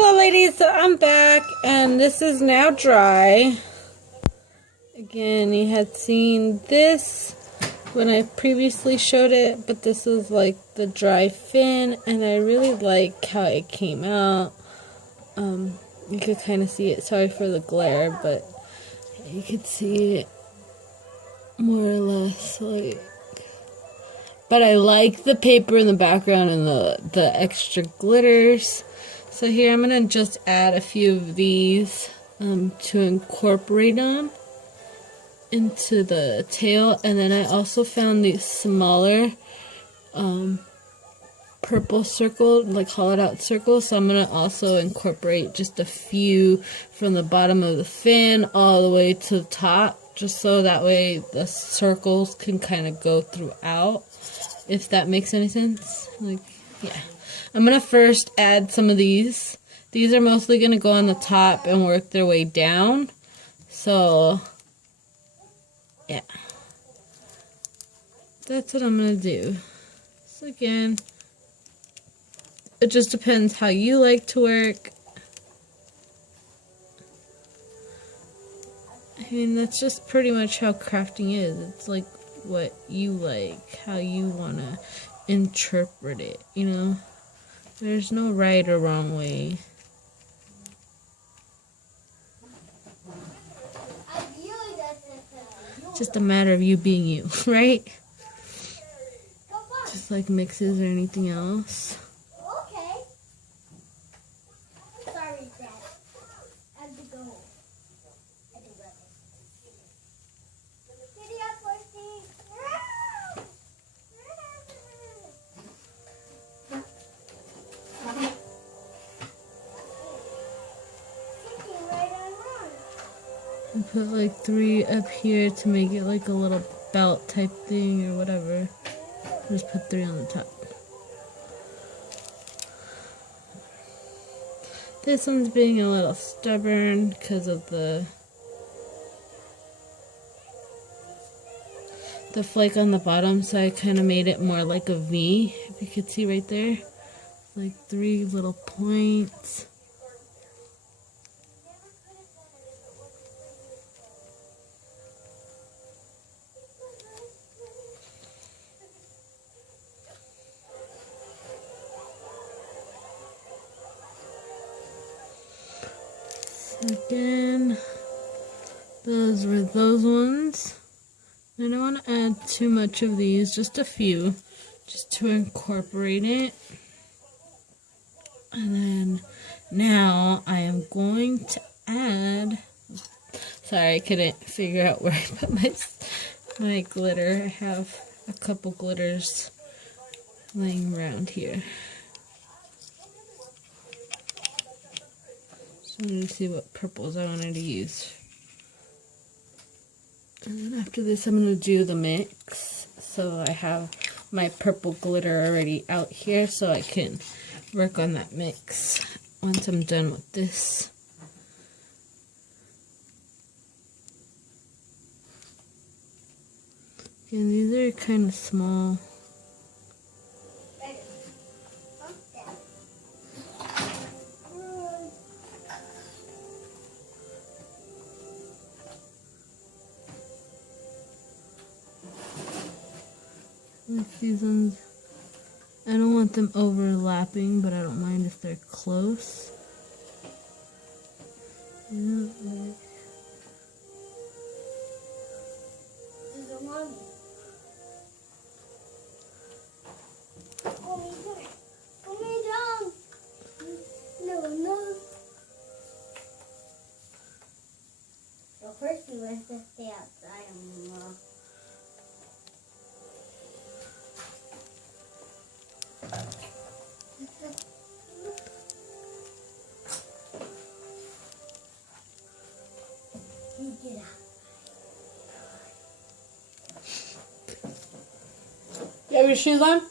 Hello ladies, so I'm back and this is now dry. Again, you had seen this when I previously showed it, but this is like the dry fin and I really like how it came out. You could kind of see it, sorry for the glare, but you could see it more or less like. But I like the paper in the background and the extra glitters. So here I'm going to just add a few of these to incorporate them into the tail. And then I also found these smaller purple circle, like hollowed out circles. So I'm going to also incorporate just a few from the bottom of the fin all the way to the top. Just so that way the circles can kind of go throughout. If that makes any sense. Like, yeah. I'm going to first add some of these. These are mostly going to go on the top and work their way down. So, yeah. That's what I'm going to do. So again, it just depends how you like to work. I mean, that's just pretty much how crafting is. It's like what you like, how you want to interpret it, you know? There's no right or wrong way. It's just a matter of you being you, right? Just like mixes or anything else. Okay. Sorry, Dad. I have to go home. I do love it. Giddy up, Lucy. I put like 3 up here to make it like a little belt type thing or whatever. Just put 3 on the top. This one's being a little stubborn because of the flake on the bottom, so I kind of made it more like a V, if you could see right there. Like 3 little points. Again, those were those ones. I don't want to add too much of these, just a few, just to incorporate it. And then now I am going to add, sorry, I couldn't figure out where I put my glitter. I have a couple glitters laying around here. I'm going to see what purples I wanted to use. And then after this, I'm going to do the mix. So I have my purple glitter already out here, so I can work on that mix once I'm done with this. And these are kind of small. Like these ones, I don't want them overlapping, but I don't mind if they're close. Yeah, like. No. Well, first we have to stay outside and you get out. You have your shoes on?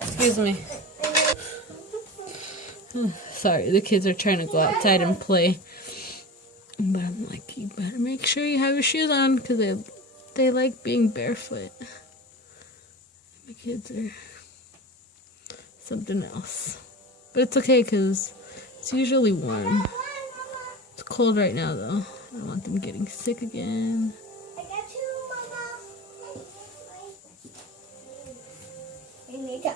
Excuse me. Sorry, the kids are trying to go outside and play. But I'm like, you better make sure you have your shoes on because they like being barefoot. The kids are something else. But it's okay because it's usually warm. It's cold right now though. I don't want them getting sick again. I got you, Mama. I need to.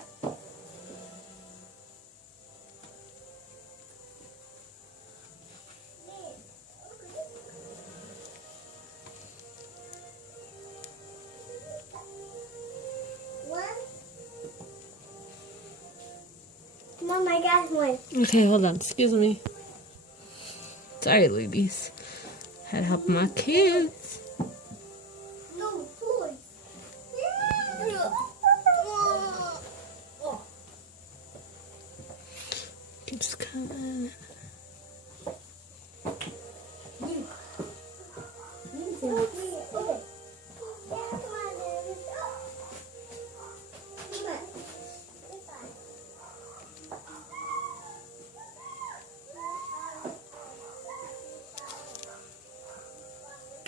Mom, I got one. Okay, hold on. Excuse me. Sorry, ladies. Had to help my kids. No, boy. Keeps coming.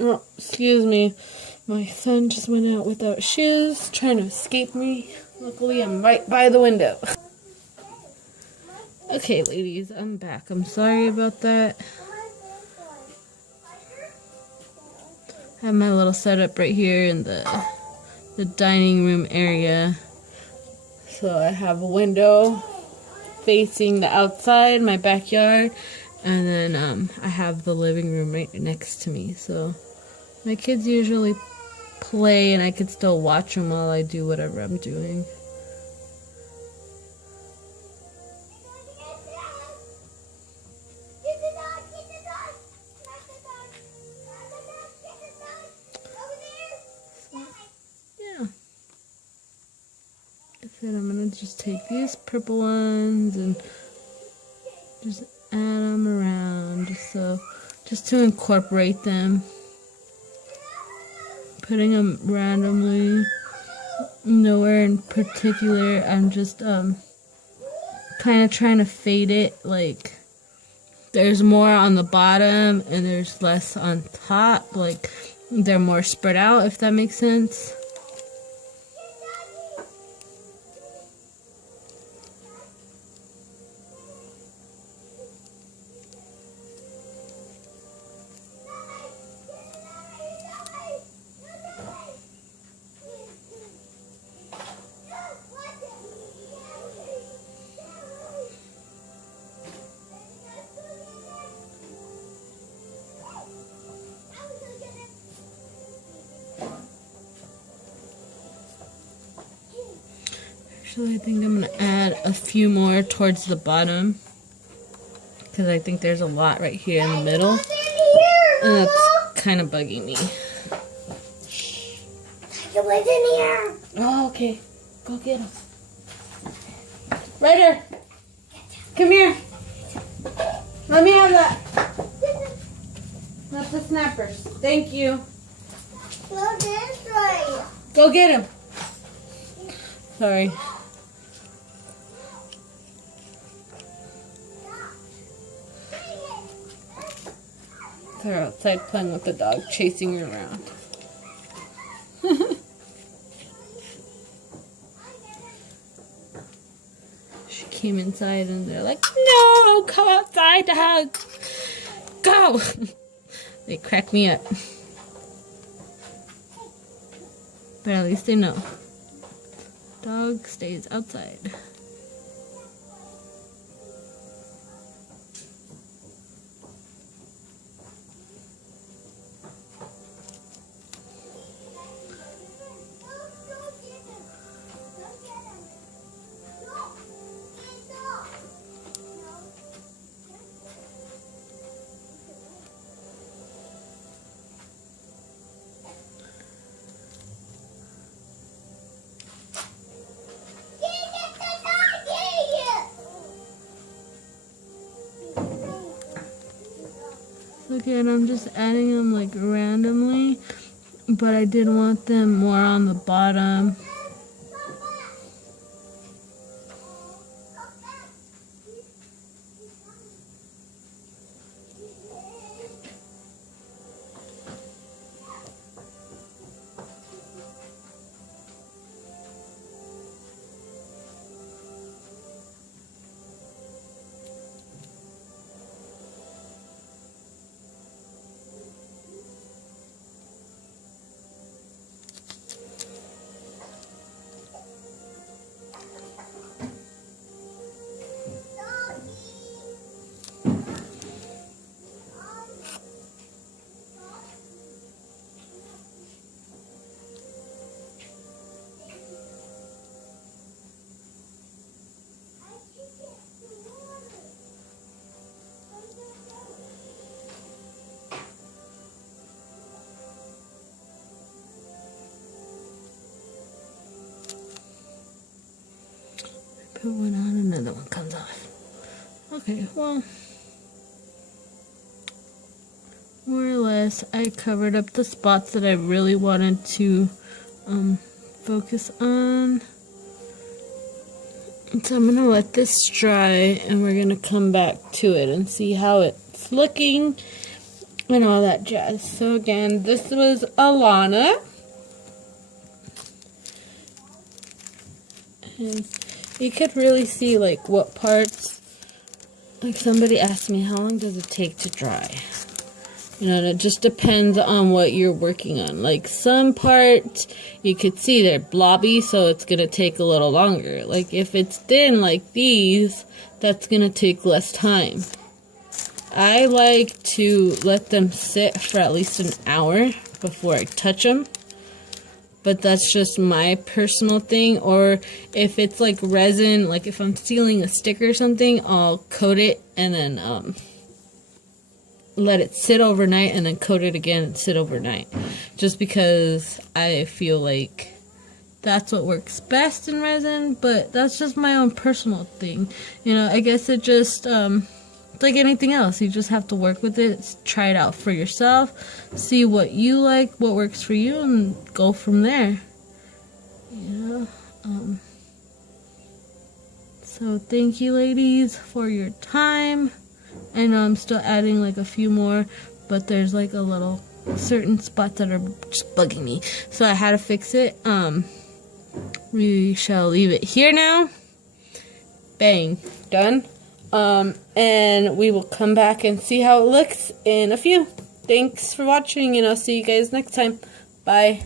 Oh, excuse me. My son just went out without shoes, trying to escape me. Luckily, I'm right by the window. Okay, ladies, I'm back. I'm sorry about that. I have my little setup right here in the dining room area. So I have a window facing the outside, my backyard, and then I have the living room right next to me. So my kids usually play and I can still watch them while I do whatever I'm doing. Yeah. I said I'm gonna just take these purple ones and just add them around just to incorporate them. Putting them randomly, nowhere in particular. I'm just kind of trying to fade it, like there's more on the bottom and there's less on top, like they're more spread out, if that makes sense. Actually, I think I'm going to add a few more towards the bottom because I think there's a lot right here in the middle, and that's kind of bugging me. What's in here? Oh, okay. Go get him. Ryder, come here. Let me have that. Not the snappers. Thank you. Go this way. Go get him. Sorry. They're outside playing with the dog, chasing her around. She came inside and they're like, no, come outside to hug. Go! They crack me up. But at least they know. Dog stays outside. Again, I'm just adding them like randomly, but I did want them more on the bottom. Put one on, another one comes off. Okay, well, more or less, I covered up the spots that I really wanted to focus on. And so I'm going to let this dry, and we're going to come back to it and see how it's looking and all that jazz. So again, this was Alana. And you could really see like what parts, like somebody asked me, how long does it take to dry? You know, and it just depends on what you're working on. Like some parts, you could see they're blobby, so it's going to take a little longer. Like if it's thin like these, that's going to take less time. I like to let them sit for at least an hour before I touch them. But that's just my personal thing. Or if it's like resin, like if I'm sealing a sticker or something, I'll coat it and then let it sit overnight and then coat it again and sit overnight. Just because I feel like that's what works best in resin, but that's just my own personal thing. You know, I guess it just, it's like anything else. You just have to work with it, try it out for yourself, see what you like, what works for you, and go from there. Yeah. So thank you, ladies, for your time. I know I'm still adding like a few more, but there's like a little certain spots that are just bugging me, so I had to fix it. We shall leave it here now. Bang, done. And we will come back and see how it looks in a few. Thanks for watching, and I'll see you guys next time. Bye.